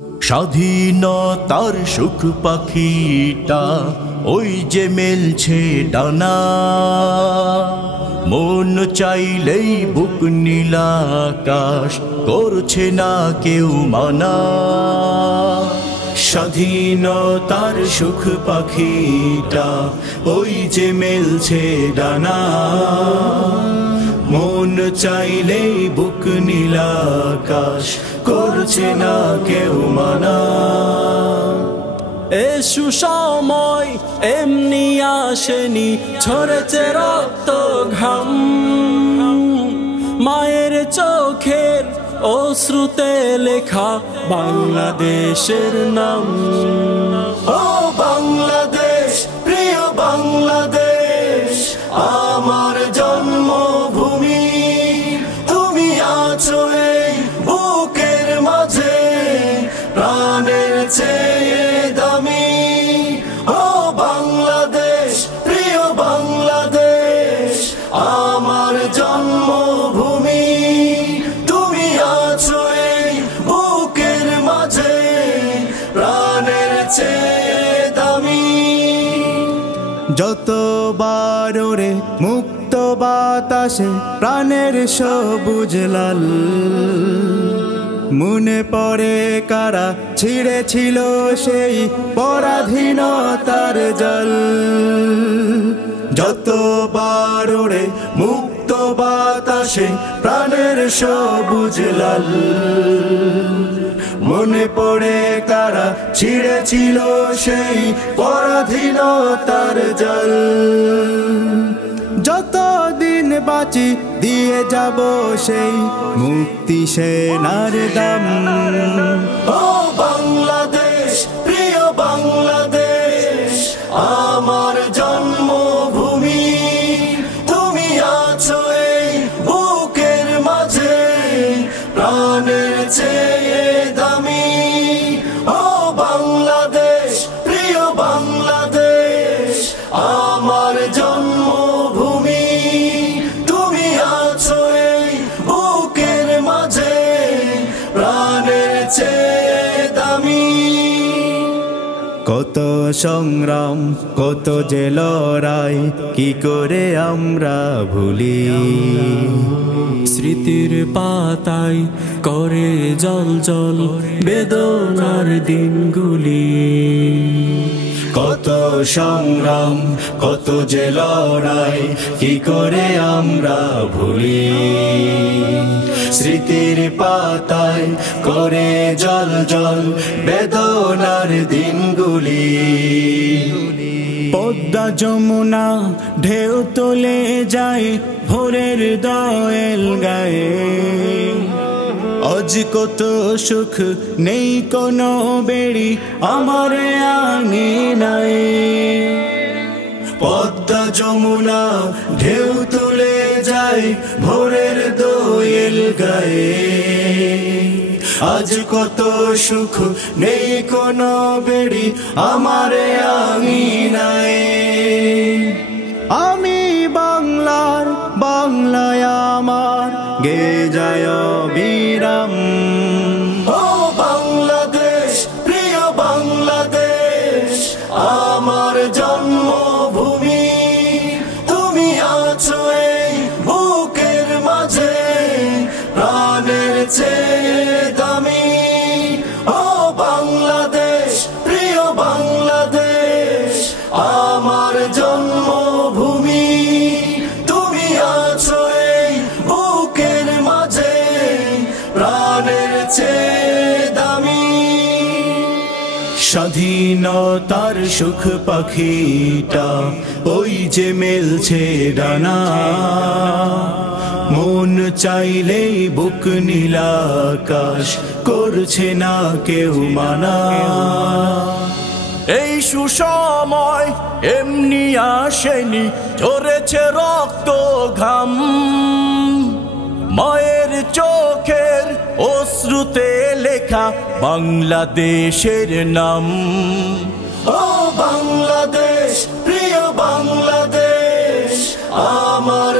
স্বাধীনতার সুখ পাখিটা ওই যে মেলছে ডানা, মন চাইলেই বুক নীলাকাশ করছে না কেউ মানা। স্বাধীনতার সুখ পাখিটা ওই যে মেলছে ডানা, মন চাইলেই বুক নীলাকাশ করছে না কেউ মানা। এ সুসময় এমনি আসেনি, ঝরেছে রক্ত ঘাম, মায়ের চোখের অশ্রুতে লেখা বাংলাদেশের নাম। ও বাংলাদেশ, প্রিয় বাংলাদেশ, আমার জন্মভূমি, তুমি আছো এই বুকের মাঝে প্রাণের চেয়ে দামি। ও বাংলাদেশ, প্রিয় বাংলাদেশ, আমার জন্মভূমি, তুমি আছো এই বুকের মাঝে প্রাণের চেয়ে দামি। যতবার ওরে মুক্ত বাতাসে প্রাণের সবুজ লাল, মনে পড়ে কারা ছিঁড়েছিল সেই পরাধীনতার জল। যতবার ওরে মুক্ত বাতাসে প্রাণের সবুজ লাল, মনে পড়ে কারা ছিঁড়েছিল সেই পরাধীনতার জল। যতদিন বাঁচি দিয়ে যাব সেই মুক্তি সেনার দাম। ও বাংলাদেশ, প্রিয় বাংলাদেশ, আমার জন্মভূমি, তুমি আছো এই বুকের মাঝে প্রাণের চেয়ে দামি। ও বাংলাদেশ, প্রিয় বাংলাদেশ, আমার জন্মভূমি, তুমি আছো এই বুকের মাঝে প্রাণের চেয়ে দামি। কত সংগ্রাম, কত যে লড়াই, কি করে আমরা ভুলি। স্মৃতির পাতায় করে জল জল বেদনার দিনগুলি। কত সংগ্রাম, কত যে লড়াই, কি করে আমরা ভুলি। স্মৃতির পাতায় করে জল জল বেদনার দিনগুলি। পদ্মা যমুনা ঢেউ তোলে যায় ভোরের দোয়েল গায়ে, আজ কত সুখ নেই কোনো বেড়ি আমার আঙিনায়। পদ্মা যমুনা ঢেউ তুলে যায় ভোরের দোয়েল গায়ে, আজ কত সুখ নেই কোনো বেড়ি আমার আঙিনায়। আমি বাংলার, বাংলায় আমার গে যায় বিরাম। ও বাংলাদেশ, প্রিয় বাংলাদেশ, আমার জন্মভূমি, তুমি আছো এই বুকের মাঝে প্রাণের চেয়ে দামি। ও বাংলাদেশ, প্রিয় বাংলাদেশ, আমার জন্মভূমি, তুমি আছো এই বুকের মাঝে প্রাণের চেয়ে দামি। স্বাধীনতার সুখ পাখিটা ওই যে মেলছে ডানা, মন চাইলেই বুক নীলাকাশ করছে না কেউ মানা। এই সুসময় এমনি আসেনি, ঝরেছে রক্ত ঘাম, মায়ের চোখের অশ্রুতে লেখা বাংলাদেশের নাম। ও বাংলাদেশ, প্রিয় বাংলাদেশ, আমার